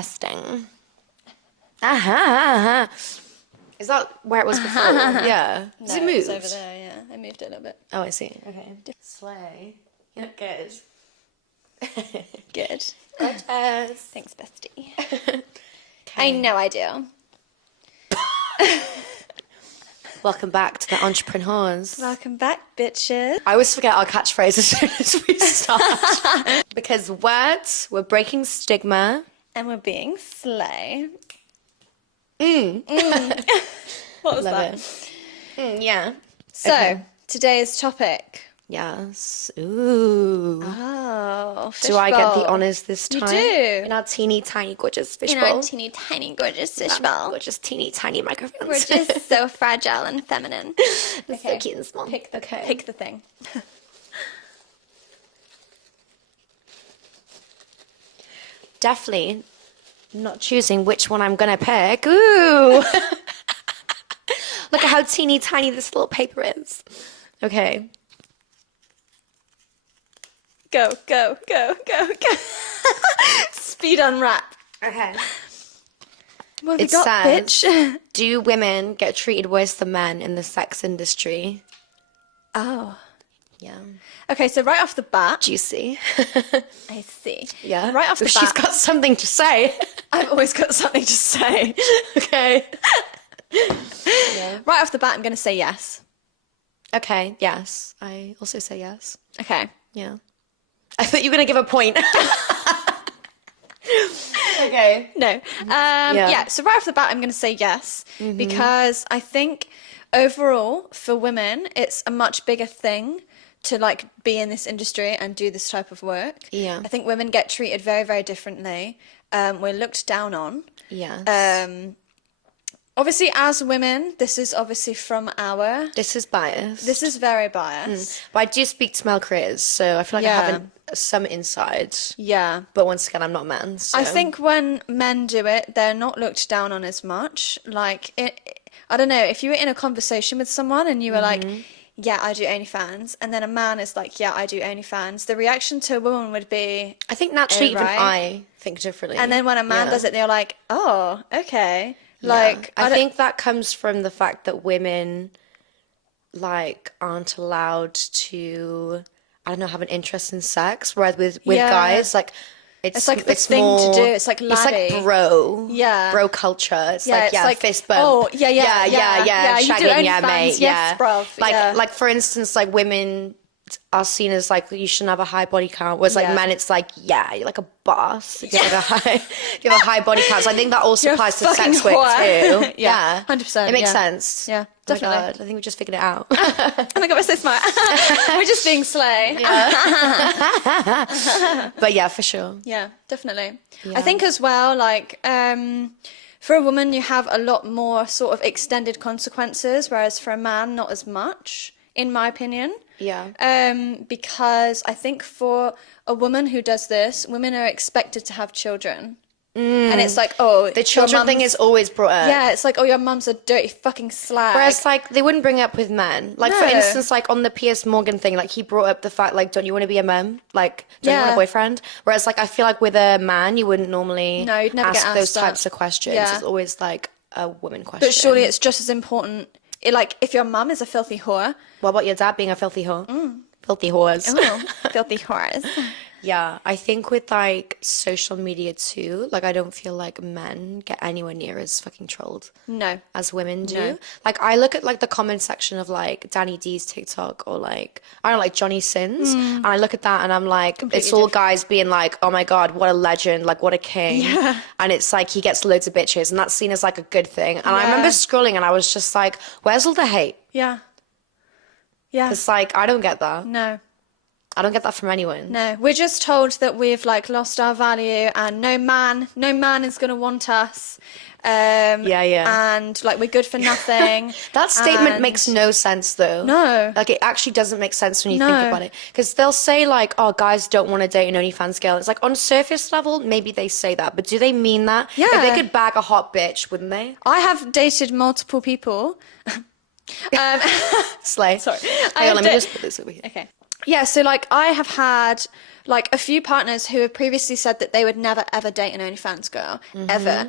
Testing. Aha. Is that where it was before? Yeah. Does it move? It's over there, yeah. I moved it a little bit. Oh, I see. Okay. Slay. Yeah, good. Good. Gorgeous. Thanks, bestie. I know I do. Welcome back to the Entreprenwhores. Welcome back, bitches. I always forget our catchphrase as soon as we start. Because words, we're breaking stigma. And we're being slay. What What was Love that? Yeah. So, Okay. today's topic. Yes. Ooh. Oh, Do I get the fishbowl. honours this time? You do. In our teeny tiny gorgeous In fishbowl. our teeny tiny gorgeous fishbowl. Gorgeous teeny tiny microphones. We're just so fragile and feminine. It's so cute and small. Pick the thing. Definitely not choosing which one I'm gonna pick. Ooh. Look at how teeny tiny this little paper is. Okay. Go. Speed unwrap. Okay. What have It we got, says, bitch? do women get treated worse than men in the sex industry? Oh. Yeah. Okay, so right off the bat. Juicy. I see. Yeah. Right off the bat. She's got something to say. I've always got something to say. Okay. Yeah. Right off the bat, I'm going to say yes. Okay, yes. I also say yes. Okay. Yeah. I thought you were going to give a point. Okay. No. Yeah, so right off the bat, I'm going to say yes. Because I think overall, for women, it's a much bigger thing to like be in this industry and do this type of work. Yeah. I think women get treated very, very differently. We're looked down on. Yes. Obviously, as women, this is obviously from our... This is biased. This is very biased. But I do speak to male creators, so I feel like I Yeah. have some insight. Yeah. But once again, I'm not a man, so... I think when men do it, they're not looked down on as much. Like, I don't know, if you were in a conversation with someone and you were like, yeah, I do OnlyFans, and then a man is like, yeah, I do OnlyFans, the reaction to a woman would be... I think naturally even right. I think differently. And then when a man does it, they're like, oh, okay. Yeah. Like, I think that comes from the fact that women, like, aren't allowed to, I don't know, have an interest in sex, whereas with Yeah. guys, like, It's like the thing more, to do. It's like laddie. It's like bro. Yeah. Bro culture. It's Yeah, like, it's yeah, like, fist bump. oh, yeah. You do Shagging, yeah, OnlyFans, mate. yes, Yeah. bruv, Like, yeah. like, for instance, like, women are seen as, like, you shouldn't have a high body count, whereas, like, Yeah. men, it's like, yeah, you're like a boss. If you have a high body count. So I think that also You're a applies to fucking sex work, whore. too. Yeah, 100%, It makes yeah. sense. Yeah, Oh my definitely. God, I think we just figured it out. Oh my God, we're so smart. We're just being slay. But yeah, for sure. Yeah, definitely. Yeah. I think as well, like, for a woman, you have a lot more sort of extended consequences, whereas for a man, not as much, in my opinion. Yeah. Because I think for a woman who does this, women are expected to have children. And it's like, oh, The children thing is always brought up. yeah, it's like, oh, your mum's a dirty fucking slag. Whereas, like, they wouldn't bring it up with men. Like, for No. instance, like, on the Piers Morgan thing, like, he brought up the fact, like, don't you want to be a mum? Like, don't you want a Yeah. boyfriend? Whereas, like, I feel like with a man, you wouldn't normally No, you'd never ask get those asked that. types of questions. Yeah. It's always, like, a woman question. But surely it's just as important. Like, if your mum is a filthy whore. What about your dad being a filthy whore? Filthy whores. Oh, filthy whores. Yeah, I think with like social media too, like I don't feel like men get anywhere near as fucking trolled No. as women do. No. Like I look at like the comment section of like Danny D's TikTok or like I don't know, like Johnny Sins, and I look at that and I'm like, it's all guys being like, oh my God, what a legend, like what a king. Yeah. And it's like he gets loads of bitches and that's seen as like a good thing. And I Yeah. remember scrolling and I was just like, where's all the hate? Yeah. Yeah. It's like I don't get that. No. I don't get that from anyone. No. We're just told that we've like lost our value and no man is going to want us. Yeah. And like we're good for nothing. That statement And- makes no sense though. No. Like it actually doesn't make sense when you No. think about it. Because they'll say like, oh, guys don't want to date an OnlyFans girl. It's like on surface level, maybe they say that. But do they mean that? Yeah. If they could bag a hot bitch, wouldn't they? I have dated multiple people. Slay. Sorry. Hang on, let me just put this over here. Okay. Yeah, so like I have had like a few partners who have previously said that they would never ever date an OnlyFans girl ever.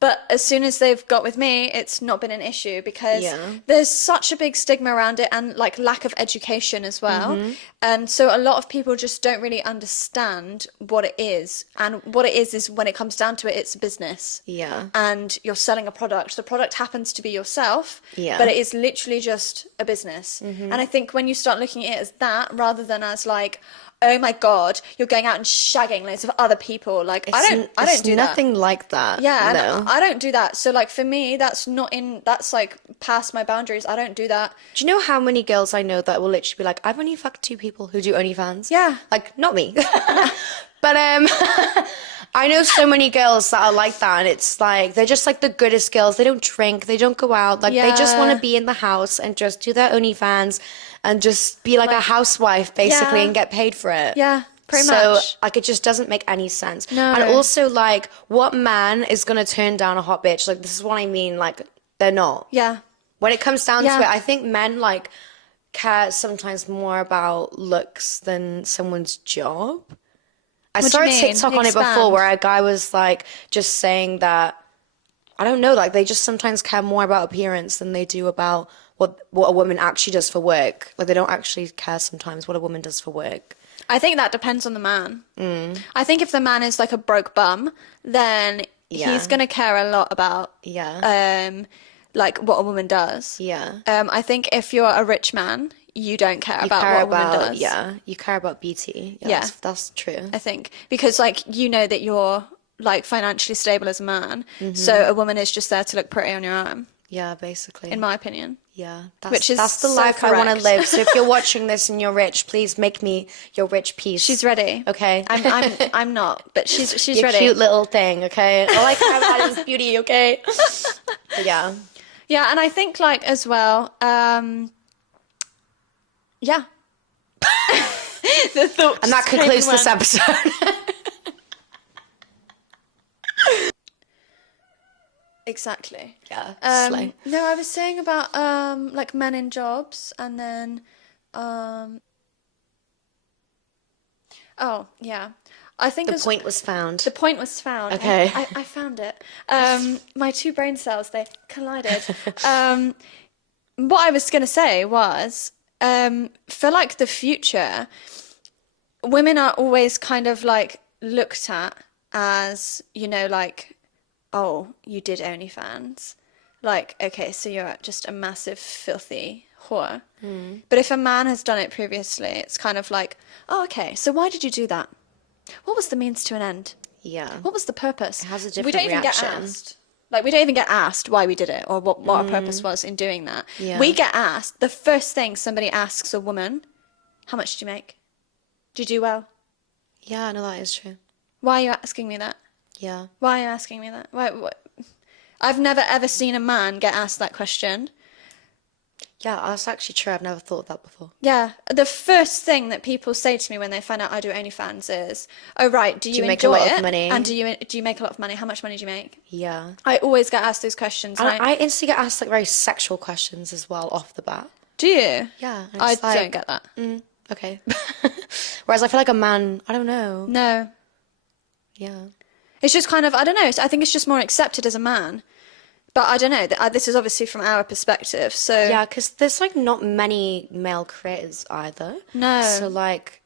But as soon as they've got with me, it's not been an issue because there's such a big stigma around it and like lack of education as well. And so a lot of people just don't really understand what it is. And what it is when it comes down to it, it's a business. Yeah. And you're selling a product. The product happens to be yourself, but it is literally just a business. And I think when you start looking at it as that rather than as like, oh my God, you're going out and shagging loads of other people. Like, I don't do that. Nothing like that. Yeah, no. and I don't do that. So like for me, that's like past my boundaries. I don't do that. Do you know how many girls I know that will literally be like, I've only fucked 2 people who do OnlyFans? Yeah. Like, not me. But I know so many girls that are like that, and it's like they're just like the goodest girls. They don't drink, they don't go out, like they just want to be in the house and just do their OnlyFans and just be like a housewife basically and get paid for it. Yeah, pretty much. So like it just doesn't make any sense. No. And also like what man is gonna turn down a hot bitch? Like this is what I mean. Like they're not. Yeah. When it comes down to it, I think men like care sometimes more about looks than someone's job. I saw a TikTok on it before where a guy was like just saying that, I don't know, like they just sometimes care more about appearance than they do about what a woman actually does for work. Like they don't actually care sometimes what a woman does for work. I think that depends on the man. I think if the man is like a broke bum, then he's going to care a lot about like what a woman does. Yeah. I think if you're a rich man, you don't care about what a woman does. Yeah, you care about beauty. Yeah. That's true. I think because like you know that you're like financially stable as a man, so a woman is just there to look pretty on your arm. Yeah, basically. In my opinion. Yeah, Which is that's the so life I want to correct. live. So if you're watching this and you're rich, please make me your rich piece. She's ready. Okay. I'm not, but she's your ready. Cute little thing. Okay. I like how that is beauty. Okay. But yeah. Yeah, and I think like as well. Yeah. The thoughts. And that concludes this episode. Exactly. Yeah. Slay. No, I was saying about like men in jobs, and then oh yeah, I think The point was found. the point was found. Okay. I found it. My 2 brain cells, they collided. What I was gonna say was for like the future, women are always kind of like looked at as, you know, like, oh, you did OnlyFans. Like, okay, so you're just a massive filthy whore. But if a man has done it previously, it's kind of like, oh, okay, so why did you do that? What was the means to an end? Yeah. What was the purpose? It has a different We don't even get reaction. asked. Like, we don't even get asked why we did it or what our purpose was in doing that. Yeah. We get asked, the first thing somebody asks a woman, how much did you make? Did you do well? Yeah, no, that is true. Why are you asking me that? Yeah. Why are you asking me that? Why? What? I've never ever seen a man get asked that question. Yeah, that's actually true. I've never thought of that before. Yeah, the first thing that people say to me when they find out I do OnlyFans is, "Oh right, do you make enjoy a lot it? of money? And do you make a lot of money? How much money do you make?" Yeah. I always get asked those questions. And I instantly get asked like very sexual questions as well off the bat. Do you? Yeah. and I it's like, don't get that. Okay. Whereas I feel like a man, I don't know. No, Yeah. it's just kind of, I don't know. I think it's just more accepted as a man. But I don't know. This is obviously from our perspective. So Yeah, because there's like not many male creators either. No. So like,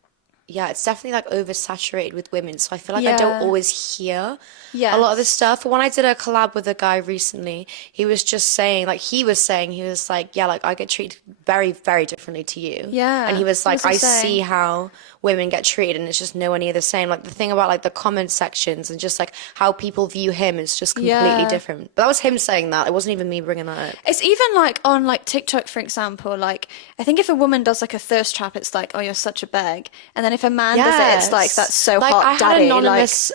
yeah, it's definitely like oversaturated with women. So I feel like I don't Yeah. always hear Yes. a lot of this stuff. But when I did a collab with a guy recently, he was like, yeah, like I get treated very, very differently to you. Yeah. And he was What like, was he I see saying? how women get treated and it's just nowhere near the same. Like the thing about like the comment sections and just like how people view him is just completely Yeah. different. But that was him saying that. It wasn't even me bringing that up. It's even like on like TikTok, for example, like I think if a woman does like a thirst trap, it's like, oh, you're such a beg. And then if a man does it, it's like, that's so like, hot, I daddy. had anonymous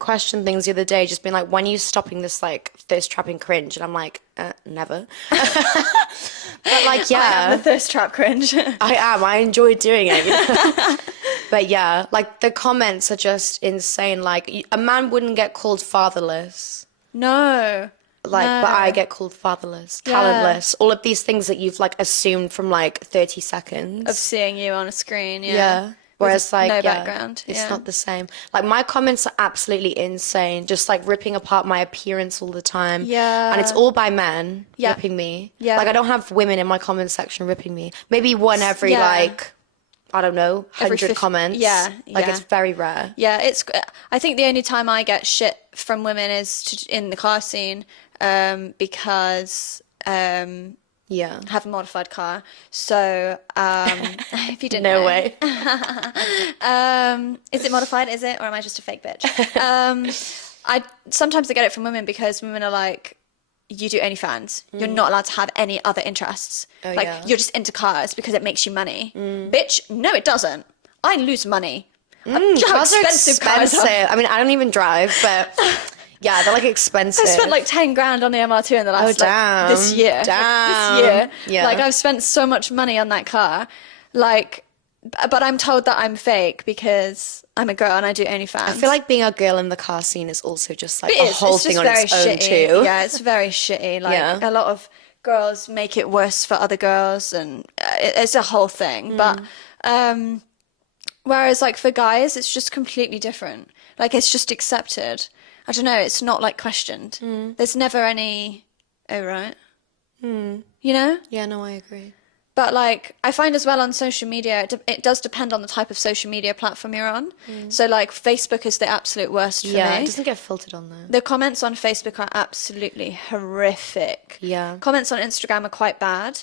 question things the other day, just being like, when are you stopping this like thirst trapping cringe? And I'm like, never. But like, I am yeah, the thirst trap cringe. I am. I enjoy doing it. You know? But yeah, like the comments are just insane. Like a man wouldn't get called fatherless. No. Like, No. but I get called fatherless, Yeah. talentless, all of these things that you've like assumed from like 30 seconds. Of seeing you on a screen, yeah. Yeah. Whereas like, no background. It's not the same. Like my comments are absolutely insane. Just like ripping apart my appearance all the time. Yeah. And it's all by men ripping me. Yeah. Like I don't have women in my comment section ripping me. Maybe one every like, I don't know, 100 comments. Yeah. Like it's very rare. Yeah, I think the only time I get shit from women is in the car scene, because I have a modified car. So if you didn't know. No way. Is it modified? Is it? Or am I just a fake bitch? Sometimes I get it from women because women are like, you do OnlyFans. You're not allowed to have any other interests. You're just into cars because it makes you money. Bitch, no, it doesn't. I lose money. Cars are expensive. I mean, I don't even drive, but yeah, they're like expensive. I spent like 10 grand on the MR2 in the last this year. Damn. This year. Yeah. Like I've spent so much money on that car. Like, but I'm told that I'm fake because I'm a girl and I do OnlyFans. I feel like being a girl in the car scene is also just like a whole thing on its own too. Yeah, it's very shitty. Like a lot of girls make it worse for other girls, and it's a whole thing. But whereas like for guys, it's just completely different. Like it's just accepted. I don't know. It's not like questioned. There's never any. Oh right. You know? Yeah. No, I agree. But like I find as well on social media, it does depend on the type of social media platform you're on. So like Facebook is the absolute worst for me. Yeah, it doesn't get filtered on there. The comments on Facebook are absolutely horrific. Yeah. Comments on Instagram are quite bad.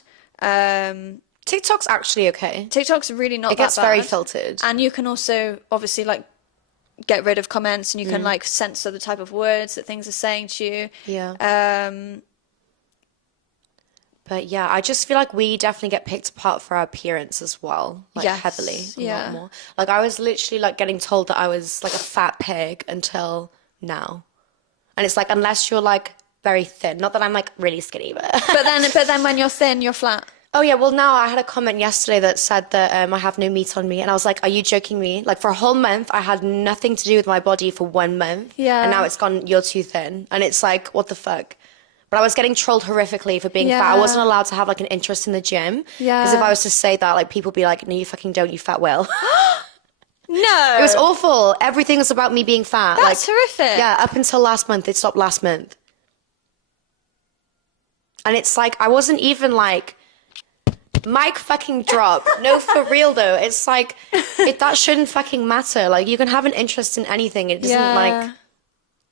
TikTok's actually okay. TikTok's really not that bad. It gets very filtered. And you can also obviously like get rid of comments, and you can like censor the type of words that things are saying to you. Yeah. But yeah, I just feel like we definitely get picked apart for our appearance as well. Like heavily. A lot more. Like I was literally like getting told that I was like a fat pig until now. And it's like, unless you're like very thin, not that I'm like really skinny, but but then when you're thin, you're flat. Oh yeah, well now I had a comment yesterday that said that I have no meat on me, and I was like, are you joking me? Like for a whole month I had nothing to do with my body for 1 month. Yeah. And now it's gone, you're too thin. And it's like, what the fuck? But I was getting trolled horrifically for being fat. I wasn't allowed to have like an interest in the gym. Yeah. Because if I was to say that, like people would be like, no, you fucking don't, you fat whale. No. It was awful. Everything was about me being fat. That's horrific. Yeah, up until last month. It stopped last month. And it's like, I wasn't even like, mic fucking drop. No, for real though. It's like, that shouldn't fucking matter. Like you can have an interest in anything. It doesn't like,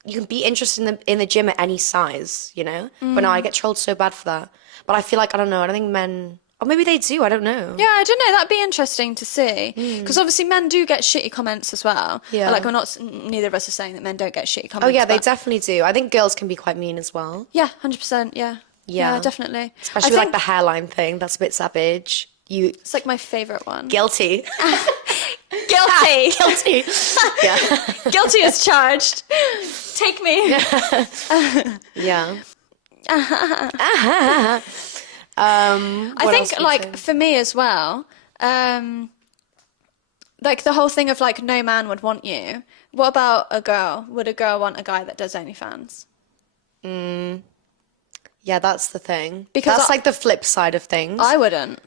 you can be interested in the gym at any size, you know? But no, I get trolled so bad for that. But I feel like, I don't know, I don't think men, or maybe they do, I don't know. Yeah, I don't know, that'd be interesting to see. Because obviously men do get shitty comments as well. Yeah. Like neither of us are saying that men don't get shitty comments. Oh yeah, they definitely do. I think girls can be quite mean as well. Yeah, 100%, yeah. Yeah, definitely. Especially with like the hairline thing, that's a bit savage. It's like my favourite one. Guilty. Guilty. Guilty. Yeah. Guilty as charged. Take me. Yeah. I think like for me as well, like the whole thing of like no man would want you. What about a girl? Would a girl want a guy that does OnlyFans? Yeah, that's the thing. Because that's like the flip side of things. I wouldn't.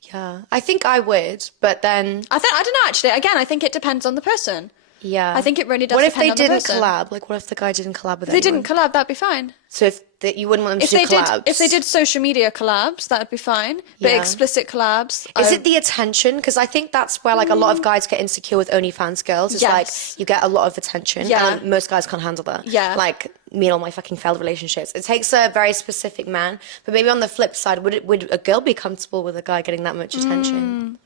Yeah, I think I would, but then I don't know actually. Again, I think it depends on the person. Yeah, I think it really does. What if depend they on the didn't person. collab? Like, what if the guy didn't collab with If they anyone? didn't collab, that'd be fine. So you wouldn't want them to do collabs? If they did social media collabs, that'd be fine. But Yeah. explicit collabs, Is it the attention? Because I think that's where like a lot of guys get insecure with OnlyFans girls. It's Yes. like you get a lot of attention. Yeah. And most guys can't handle that. Yeah. Like me and all my fucking failed relationships. It takes a very specific man. But maybe on the flip side, would a girl be comfortable with a guy getting that much attention?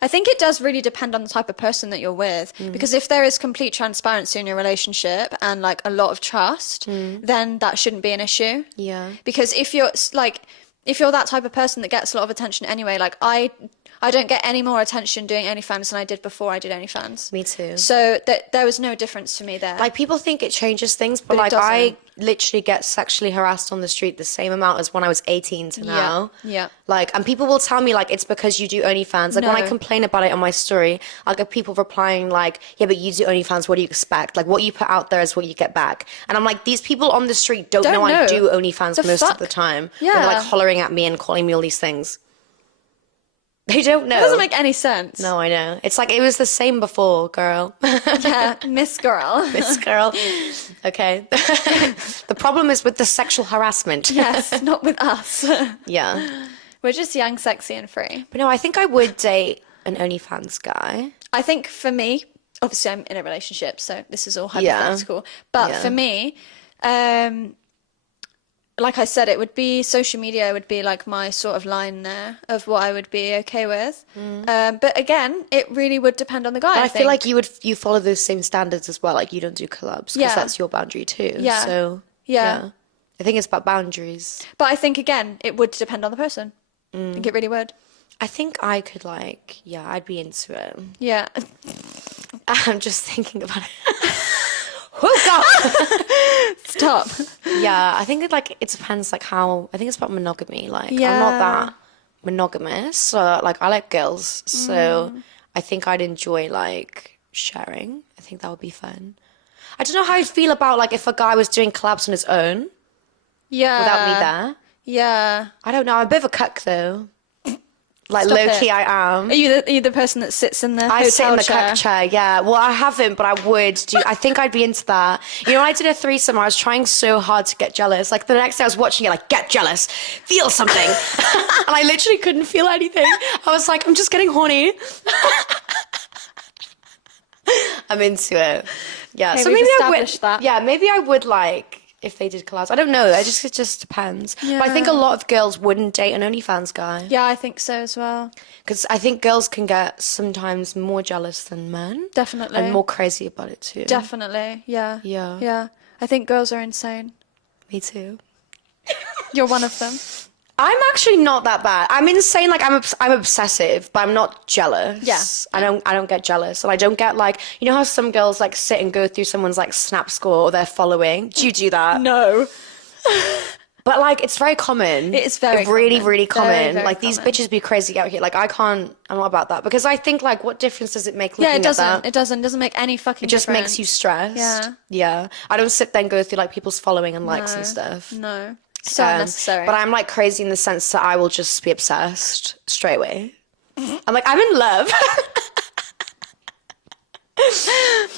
I think it does really depend on the type of person that you're with. Because if there is complete transparency in your relationship and like a lot of trust, then that shouldn't be an issue. Yeah. Because if you're that type of person that gets a lot of attention anyway, like I don't get any more attention doing OnlyFans than I did before I did OnlyFans. Me too. So there was no difference for me there. Like people think it changes things, but it like I doesn't. literally get sexually harassed on the street the same amount as when I was 18 to now. Yeah. Like, and people will tell me like it's because you do OnlyFans. Like when I No. complain about it on my story, I'll get people replying like, yeah, but you do OnlyFans, what do you expect? Like what you put out there is what you get back. And I'm like, these people on the street don't know I do OnlyFans most of the time. Yeah. When they're like hollering at me and calling me all these things. They don't know. It doesn't make any sense. No, I know. It's like, it was the same before, girl. Yeah, Miss Girl. Miss Girl. Okay. The problem is with the sexual harassment. Yes, not with us. Yeah. We're just young, sexy, and free. But no, I think I would date an OnlyFans guy. I think for me, obviously I'm in a relationship, so this is all hypothetical. Yeah. But for me, like I said, it would be social media would be like my sort of line there of what I would be okay with. But again, it really would depend on the guy. I feel like you follow those same standards as well. Like you don't do collabs because that's your boundary too. Yeah. So yeah, I think it's about boundaries. But I think again, it would depend on the person. I think it really would. I think I could I'd be into it. Yeah. I'm just thinking about it. Oh God! Stop. Yeah, I think it depends how. I think it's about monogamy. I'm not that monogamous. So I like girls. So I think I'd enjoy sharing. I think that would be fun. I don't know how I'd feel about if a guy was doing collabs on his own. Yeah. Without me there. Yeah. I don't know. I'm a bit of a cuck though. Low-key I am. Are you the person that sits in the hotel chair? I sit in the cuck chair, yeah. Well, I haven't, but I would do. I think I'd be into that. You know, I did a threesome. I was trying so hard to get jealous. The next day I was watching it, get jealous, feel something. And I literally couldn't feel anything. I was like, I'm just getting horny. I'm into it. Yeah, okay, so maybe I would. That. Yeah, maybe I would if they did collabs. I don't know. It just depends. Yeah. But I think a lot of girls wouldn't date an OnlyFans guy. Yeah, I think so as well. Because I think girls can get sometimes more jealous than men. Definitely. And more crazy about it too. Definitely. Yeah. Yeah. Yeah. I think girls are insane. Me too. You're one of them. I'm actually not that bad. I'm insane. I'm obsessive, but I'm not jealous. Yeah. I don't get jealous, and I don't get you know how some girls sit and go through someone's Snap score or their following. Do you do that? No. But it's very common. It's very really, common. really common. Very, very These common. bitches be crazy out here. I'm not about that because I think what difference does it make? Looking Yeah, it doesn't. At that? It doesn't make any fucking. It just difference. makes you stressed. Yeah. Yeah. I don't sit there and go through people's following and likes and stuff. No. So unnecessary. But I'm crazy in the sense that I will just be obsessed straight away. I'm I'm in love.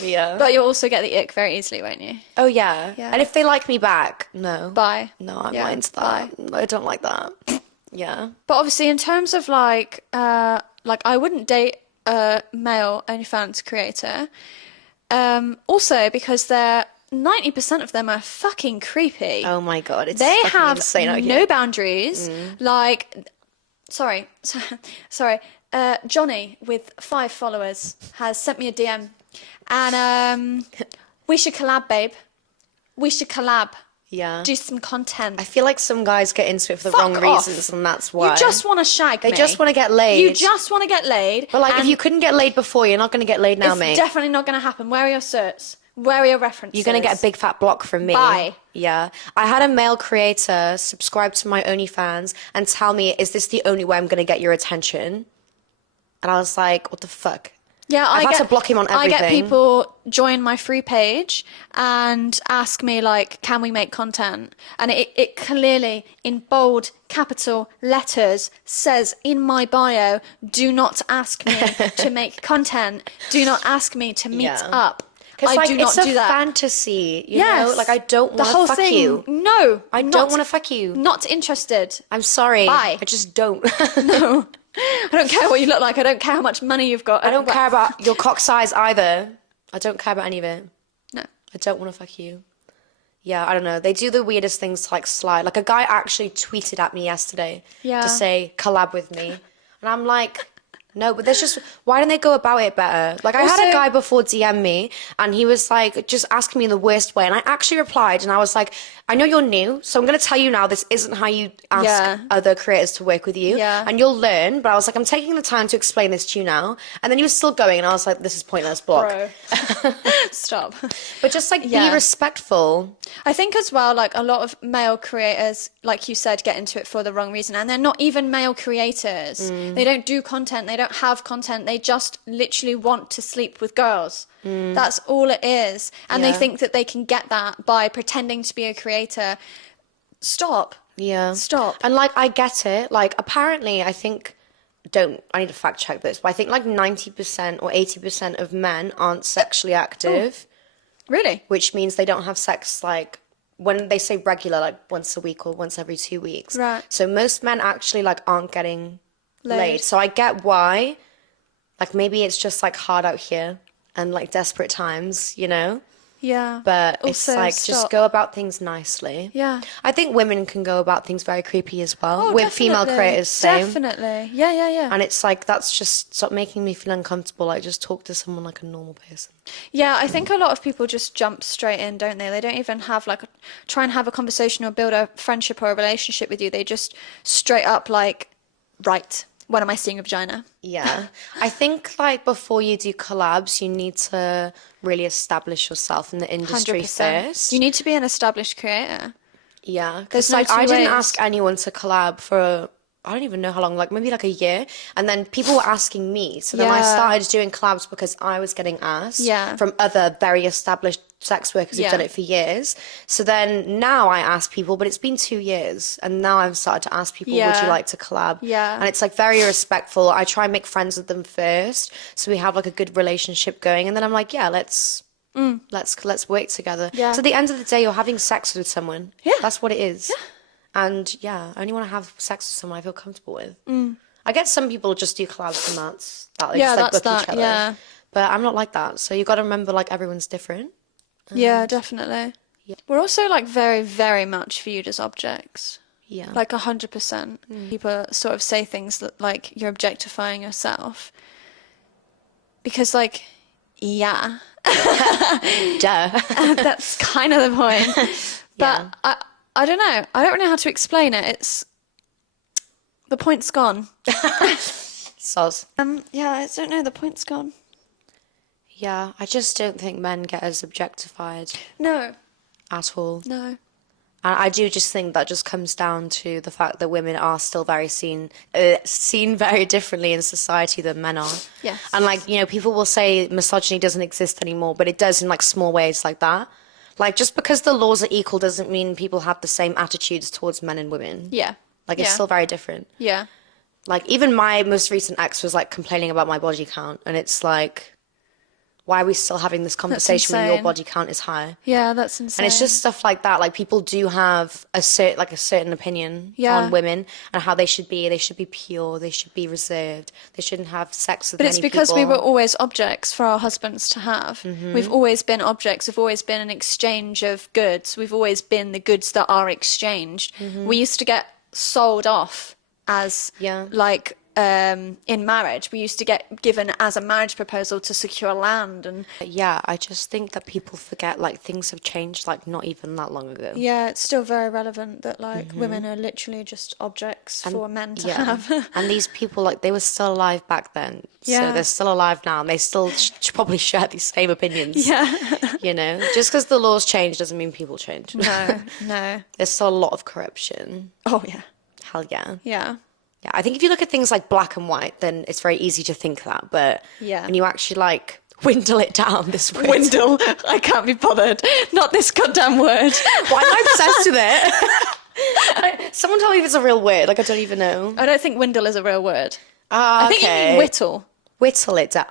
Yeah. But you'll also get the ick very easily, won't you? Oh yeah. Yeah. And if they like me back, no. Bye. No, I'm not into that. I don't like that. Yeah. But obviously, in terms of I wouldn't date a male OnlyFans creator. Also because 90% of them are fucking creepy. Oh my God, they have insane out no here. boundaries. Sorry. Johnny with 5 followers has sent me a DM, and we should collab, babe. We should collab. Yeah. Do some content. I feel like some guys get into it for the Fuck wrong off. reasons, and that's why. You just want to shag me. They just want to get laid. You just want to get laid. But if you couldn't get laid before, you're not going to get laid now, it's mate. definitely not going to happen. Where are your certs? Where are your references? You're going to get a big fat block from me. Bye. Yeah. I had a male creator subscribe to my OnlyFans and tell me, is this the only way I'm going to get your attention? And I was like, what the fuck? Yeah, I've had to block him on everything. I get people join my free page and ask me can we make content? And it clearly in bold capital letters says in my bio, do not ask me to make content. Do not ask me to meet up. Because I do not it's a do that. fantasy, you know? I don't want to fuck you. No. I don't want to fuck you. Not interested. I'm sorry. Bye. I just don't. No. I don't care what you look like. I don't care how much money you've got. I don't care about your cock size either. I don't care about any of it. No. I don't want to fuck you. Yeah, I don't know. They do the weirdest things to slide. A guy actually tweeted at me yesterday to say, collab with me. And I'm like, no, but why don't they go about it better? I had a guy before DM me and he was just asking me in the worst way. And I actually replied and I was like, I know you're new, so I'm going to tell you now this isn't how you ask other creators to work with you. Yeah. And you'll learn. But I was like, I'm taking the time to explain this to you now. And then he was still going and I was like, this is pointless, block. Bro. Stop. But just be respectful. I think as well, a lot of male creators, like you said, get into it for the wrong reason. And they're not even male creators. They don't do content. They don't have content. They just literally want to sleep with girls. That's all it is. And they think that they can get that by pretending to be a creator. Stop. Yeah. Stop. And I get it. Apparently, I think I need to fact check this, but I think like 90% or 80% of men aren't sexually active. Really? Which means they don't have sex like when they say regular, like once a week or once every 2 weeks. Right. So most men actually like aren't getting laid. So I get why. Like maybe it's just like hard out here and like desperate times, you know? Yeah. But Also, it's like just go about things nicely. Yeah. I think women can go about things very creepy as well. Oh, With female creators, same. Definitely. Yeah. And it's like that's just stop making me feel uncomfortable. Like just talk to someone like a normal person. Yeah, I think a lot of people just jump straight in, don't they? They don't even have like try and have a conversation or build a friendship or a relationship with you. They just straight up like, right, when am I seeing a vagina? Yeah. I think like before you do collabs, you need to really establish yourself in the industry 100%. first. You need to be an established creator. Yeah. There's Because no like two I didn't ways. ask anyone to collab for I don't even know how long, like maybe like a year. And then people were asking me. So then I Yeah. started doing collabs because I was getting asked from other very established sex workers who've done it for years. So then now I ask people, but it's been 2 years. And now I've started to ask people, would you like to collab? Yeah. And it's like very respectful. I try and make friends with them first. So we have like a good relationship going. And then I'm like, yeah, let's work together. Yeah. So at the end of the day, you're having sex with someone. Yeah. That's what it is. Yeah. And yeah, I only want to have sex with someone I feel comfortable with. I get some people just do collabs and that's that. They just, like, that's book each that. other. Yeah. But I'm not like that. So you got to remember, like, everyone's different. Yeah, definitely. Yeah. We're also like very, very much viewed as objects. Yeah. Like 100%. People sort of say things that like you're objectifying yourself. Because like, yeah. Duh. That's kind of the point. But I don't know. I don't really know how to explain it. It's the point's gone. Soz. Yeah, I don't know. The point's gone. Yeah, I just don't think men get as objectified No. at all. No. And I do just think that just comes down to the fact that women are still very seen very differently in society than men are. Yes. And like, you know, people will say misogyny doesn't exist anymore, but it does in like small ways like that. Like, just because the laws are equal doesn't mean people have the same attitudes towards men and women. Yeah. Like, it's still very different. Yeah. Like, even my most recent ex was, like, complaining about my body count. And it's like, why are we still having this conversation when your body count is high? Yeah, that's insane. And it's just stuff like that. Like, people do have a certain opinion on women and how they should be. They should be pure. They should be reserved. They shouldn't have sex with But many it's because people. we were always objects for our husbands to have. We've always been objects. We've always been an exchange of goods. We've always been the goods that are exchanged. We used to get sold off as like in marriage. We used to get given as a marriage proposal to secure land. And yeah, I just think that people forget like things have changed like not even that long ago. yeah, it's still very relevant that like women are literally just objects for men to have. And these people, like, they were still alive back then. Yeah. So they're still alive now and they still probably share these same opinions. Yeah. You know, just because the laws change doesn't mean people change. No. There's still a lot of corruption. Oh yeah. Hell yeah. Yeah. Yeah, I think if you look at things like black and white, then it's very easy to think that. But when you actually like dwindle it down, this word. Dwindle. I can't be bothered. Not this goddamn word. Why am I obsessed with it? Someone tell me if it's a real word. Like, I don't even know. I don't think windle is a real word. I think you mean whittle. Whittle it down.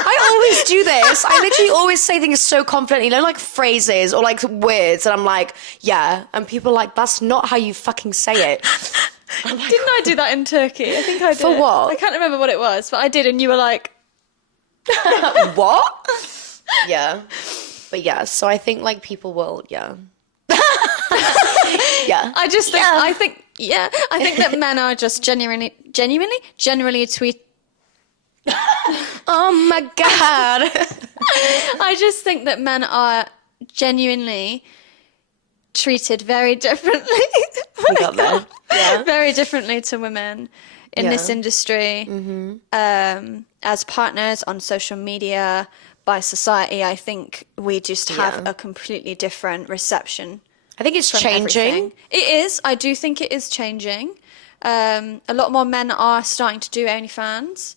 I always do this. I literally always say things so confidently, you know, like phrases or like words, and I'm like, yeah. And people are like, that's not how you fucking say it. Didn't I do that in Turkey? I think I did. For what? I can't remember what it was, but I did, and you were like, what? Yeah. But yeah, so I think like people will, yeah. I just think, I think that men are just generally tweet. Oh my God. I just think that men are genuinely treated very differently. We got there. Yeah. Very differently to women in this industry, as partners on social media, by society. I think we just have a completely different reception. I think it's changing. Everything. It is. I do think it is changing. A lot more men are starting to do OnlyFans,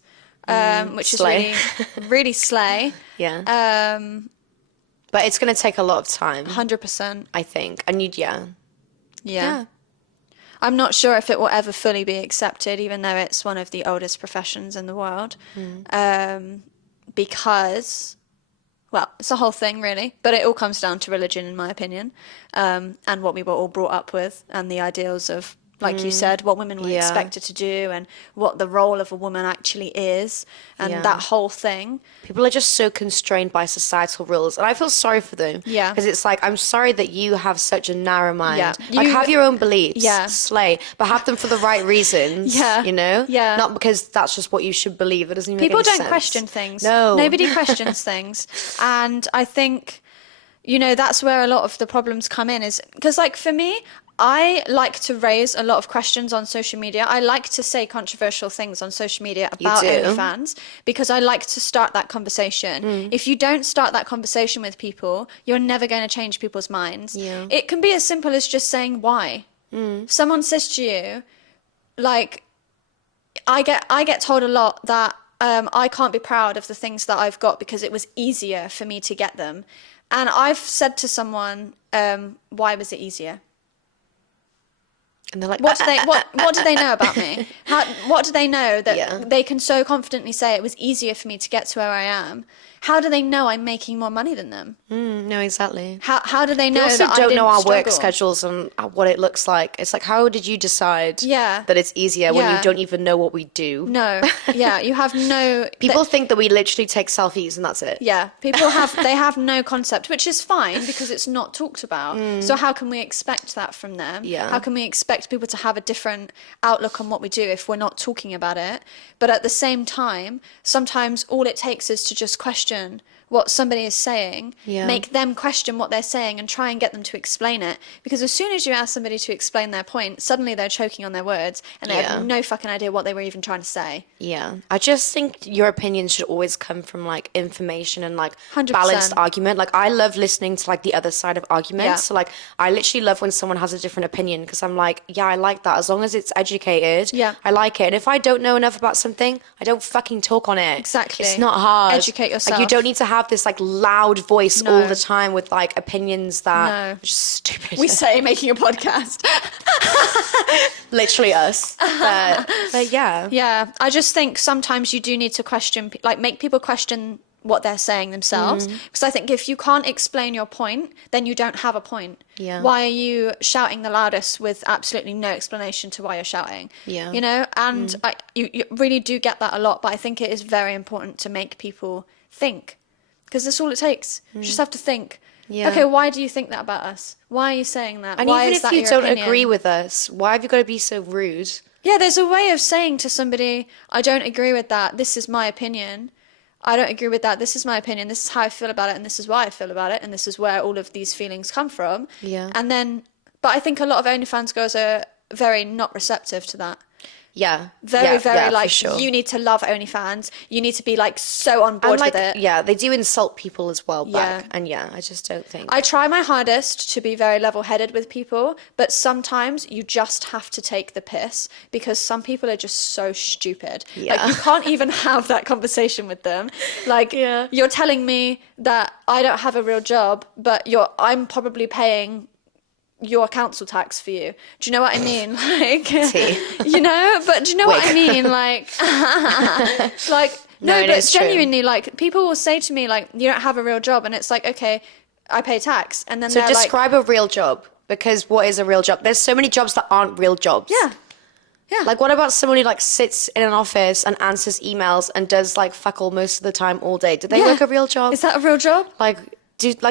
which slay. is really slay. Yeah. But it's going to take a lot of time. 100%. I think. And yeah. I'm not sure if it will ever fully be accepted, even though it's one of the oldest professions in the world. Because, well, it's a whole thing, really. But it all comes down to religion, in my opinion, and what we were all brought up with, and the ideals of, like you said, what women were expected to do and what the role of a woman actually is, and that whole thing. People are just so constrained by societal rules, and I feel sorry for them. Yeah. Because it's like, I'm sorry that you have such a narrow mind. Yeah. Like, have your own beliefs. Yeah. Slay. But have them for the right reasons. Yeah. You know? Yeah. Not because that's just what you should believe. It doesn't even People make any don't sense. question things. No. Nobody questions things. And I think, you know, that's where a lot of the problems come in, is because, like, for me, I like to raise a lot of questions on social media. I like to say controversial things on social media about OnlyFans, because I like to start that conversation. If you don't start that conversation with people, you're never going to change people's minds. Yeah. It can be as simple as just saying why. Someone says to you, like, I get told a lot that I can't be proud of the things that I've got because it was easier for me to get them. And I've said to someone, why was it easier? And they're like, what do they know about me? What do they know that they can so confidently say it was easier for me to get to where I am? How do they know I'm making more money than them? No, exactly. How do they know They also that I don't didn't know our struggle? work schedules and what it looks like. It's like, how did you decide that it's easier when you don't even know what we do? No. Yeah, you have no... People think that we literally take selfies and that's it. Yeah, they have no concept, which is fine because it's not talked about. So how can we expect that from them? Yeah. How can we expect people to have a different outlook on what we do if we're not talking about it? But at the same time, sometimes all it takes is to just question what somebody is saying, make them question what they're saying and try and get them to explain it. Because as soon as you ask somebody to explain their point, suddenly they're choking on their words and they have no fucking idea what they were even trying to say. Yeah. I just think your opinions should always come from like information and like 100%. balanced argument. Like I love listening to like the other side of arguments. Yeah. So like I literally love when someone has a different opinion because I'm like, yeah, I like that. As long as it's educated, I like it. And if I don't know enough about something, I don't fucking talk on it. Exactly. It's not hard. Educate yourself. Like you don't need to have this like loud voice all the time with like opinions that are just stupid. We say making a podcast. Literally us. But yeah. Yeah, I just think sometimes you do need to question, like make people question what they're saying themselves. Because I think if you can't explain your point, then you don't have a point. Yeah. Why are you shouting the loudest with absolutely no explanation to why you're shouting? Yeah. You know, and you really do get that a lot, but I think it is very important to make people think. Because that's all it takes. You just have to think. Yeah. Okay, why do you think that about us? Why are you saying that? And why even is if that you your don't opinion? agree with us, why have you got to be so rude? Yeah, there's a way of saying to somebody, I don't agree with that. This is my opinion. I don't agree with that. This is my opinion. This is how I feel about it. And this is why I feel about it. And this is where all of these feelings come from. Yeah. And then, but I think a lot of OnlyFans girls are very not receptive to that. Yeah. Very, like, for sure. you need to love OnlyFans. You need to be, like, so on board with it. Yeah, they do insult people as well back. And I just don't think. I try my hardest to be very level-headed with people, but sometimes you just have to take the piss because some people are just so stupid. Yeah. Like, you can't even have that conversation with them. Like, you're telling me that I don't have a real job, but I'm probably paying your council tax for you. Do you know what I mean? Like, you know, but do you know what I mean? Like, like, no, but genuinely, like, people will say to me, like, you don't have a real job. And it's like, okay, I pay tax. And then so they're describe a real job, because what is a real job? There's so many jobs that aren't real jobs. Yeah. Yeah. Like, what about someone who, like, sits in an office and answers emails and does, like, fuck all most of the time all day? Do they work a real job? Is that a real job? Like,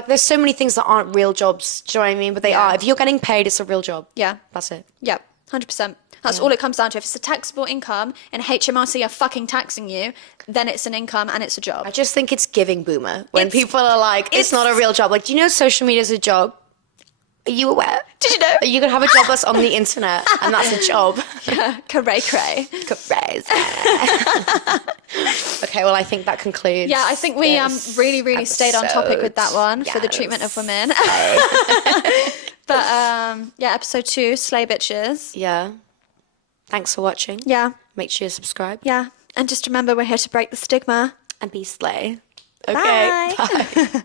there's so many things that aren't real jobs. Do you know what I mean? But they are. If you're getting paid, it's a real job. Yeah. That's it. Yeah, 100%. That's all it comes down to. If it's a taxable income and HMRC are fucking taxing you, then it's an income and it's a job. I just think it's giving boomer when people are like, it's not a real job. Like, do you know social media is a job? Are you aware? Did you know? You can have a job that's on the internet and that's a job. Yeah, cray. Crazy. Okay, well, I think that concludes. Yeah, I think we really stayed on topic with that one for the treatment of women. But episode 2, Slay Bitches. Yeah. Thanks for watching. Yeah. Make sure you subscribe. Yeah. And just remember, we're here to break the stigma. And be slay. Okay. Bye. Bye.